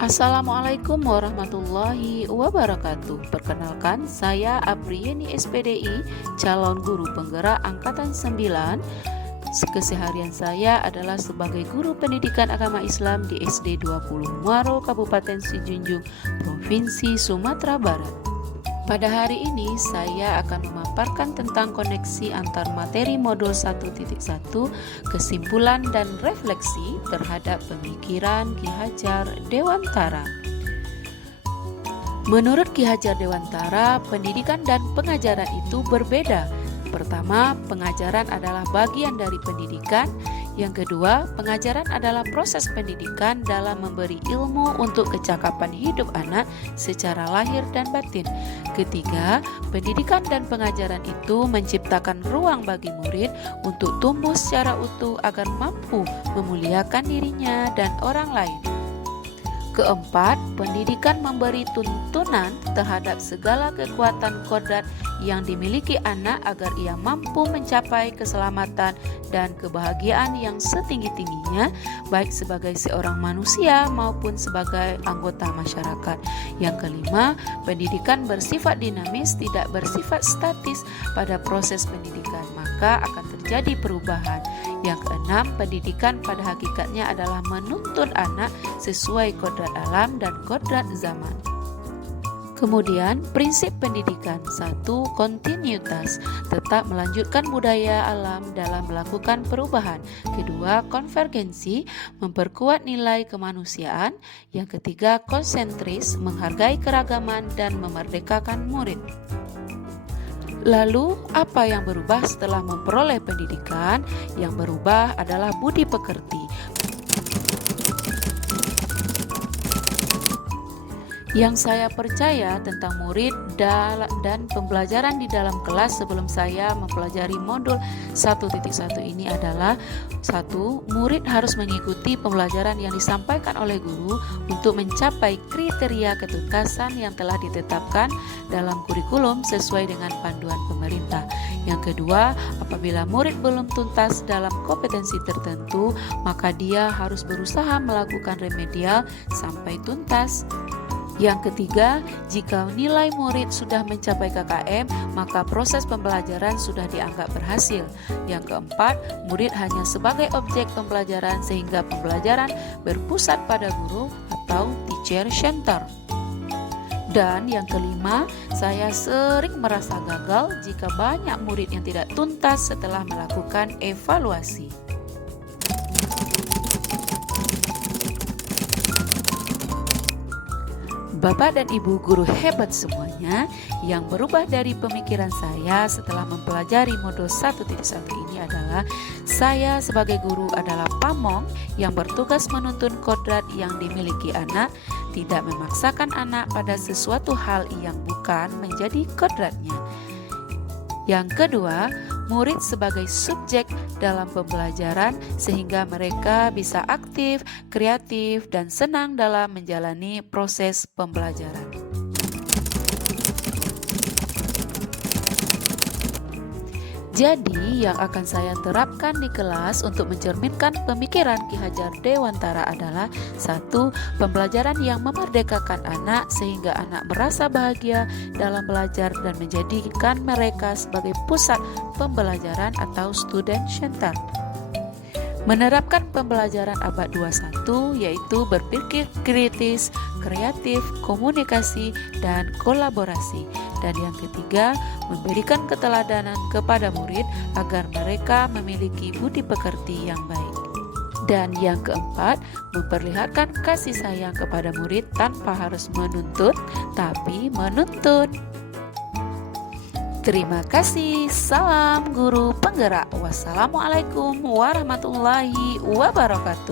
Assalamualaikum warahmatullahi wabarakatuh. Perkenalkan, saya Apriani SPDI, calon guru penggerak angkatan 9. Keseharian saya adalah sebagai guru pendidikan agama Islam di SD 20 Muaro, Kabupaten Sijunjung, Provinsi Sumatera Barat. Pada hari ini saya akan memaparkan tentang koneksi antar materi modul 1.1, kesimpulan dan refleksi terhadap pemikiran Ki Hajar Dewantara. Menurut Ki Hajar Dewantara, pendidikan dan pengajaran itu berbeda. Pertama, pengajaran adalah bagian dari pendidikan. Yang kedua, pengajaran adalah proses pendidikan dalam memberi ilmu untuk kecakapan hidup anak secara lahir dan batin. Ketiga, pendidikan dan pengajaran itu menciptakan ruang bagi murid untuk tumbuh secara utuh agar mampu memuliakan dirinya dan orang lain. Keempat, pendidikan memberi tuntunan terhadap segala kekuatan kodrat yang dimiliki anak agar ia mampu mencapai keselamatan dan kebahagiaan yang setinggi-tingginya, baik sebagai seorang manusia maupun sebagai anggota masyarakat. Yang kelima, pendidikan bersifat dinamis, tidak bersifat statis pada proses pendidikan, maka akan terjadi perubahan. Yang keenam, pendidikan pada hakikatnya adalah menuntun anak sesuai kodrat alam dan kodrat zaman. Kemudian, prinsip pendidikan. 1. Kontinuitas, tetap melanjutkan budaya alam dalam melakukan perubahan. Kedua, konvergensi, memperkuat nilai kemanusiaan. Yang ketiga, konsentris, menghargai keragaman dan memerdekakan murid. Lalu, apa yang berubah setelah memperoleh pendidikan? Yang berubah adalah budi pekerti. Yang saya percaya tentang murid dan pembelajaran di dalam kelas sebelum saya mempelajari modul 1.1 ini adalah: 1. Murid harus mengikuti pembelajaran yang disampaikan oleh guru untuk mencapai kriteria ketuntasan yang telah ditetapkan dalam kurikulum sesuai dengan panduan pemerintah. Yang kedua, apabila murid belum tuntas dalam kompetensi tertentu, maka dia harus berusaha melakukan remedial sampai tuntas. Yang ketiga, jika nilai murid sudah mencapai KKM, maka proses pembelajaran sudah dianggap berhasil. Yang keempat, murid hanya sebagai objek pembelajaran sehingga pembelajaran berpusat pada guru atau teacher center. Dan yang kelima, saya sering merasa gagal jika banyak murid yang tidak tuntas setelah melakukan evaluasi. Bapak dan Ibu guru hebat semuanya, yang berubah dari pemikiran saya setelah mempelajari modul 1.1 ini adalah saya sebagai guru adalah pamong yang bertugas menuntun kodrat yang dimiliki anak, tidak memaksakan anak pada sesuatu hal yang bukan menjadi kodratnya. Yang kedua, murid sebagai subjek dalam pembelajaran sehingga mereka bisa aktif, kreatif, dan senang dalam menjalani proses pembelajaran. Jadi, yang akan saya terapkan di kelas untuk mencerminkan pemikiran Ki Hajar Dewantara adalah: 1. Pembelajaran yang memerdekakan anak sehingga anak merasa bahagia dalam belajar dan menjadikan mereka sebagai pusat pembelajaran atau student center. Menerapkan pembelajaran abad 21 yaitu berpikir kritis, kreatif, komunikasi, dan kolaborasi. Dan yang ketiga, memberikan keteladanan kepada murid agar mereka memiliki budi pekerti yang baik. Dan yang keempat, memperlihatkan kasih sayang kepada murid tanpa harus menuntut, tapi menuntun. Terima kasih. Salam guru penggerak. Wassalamualaikum warahmatullahi wabarakatuh.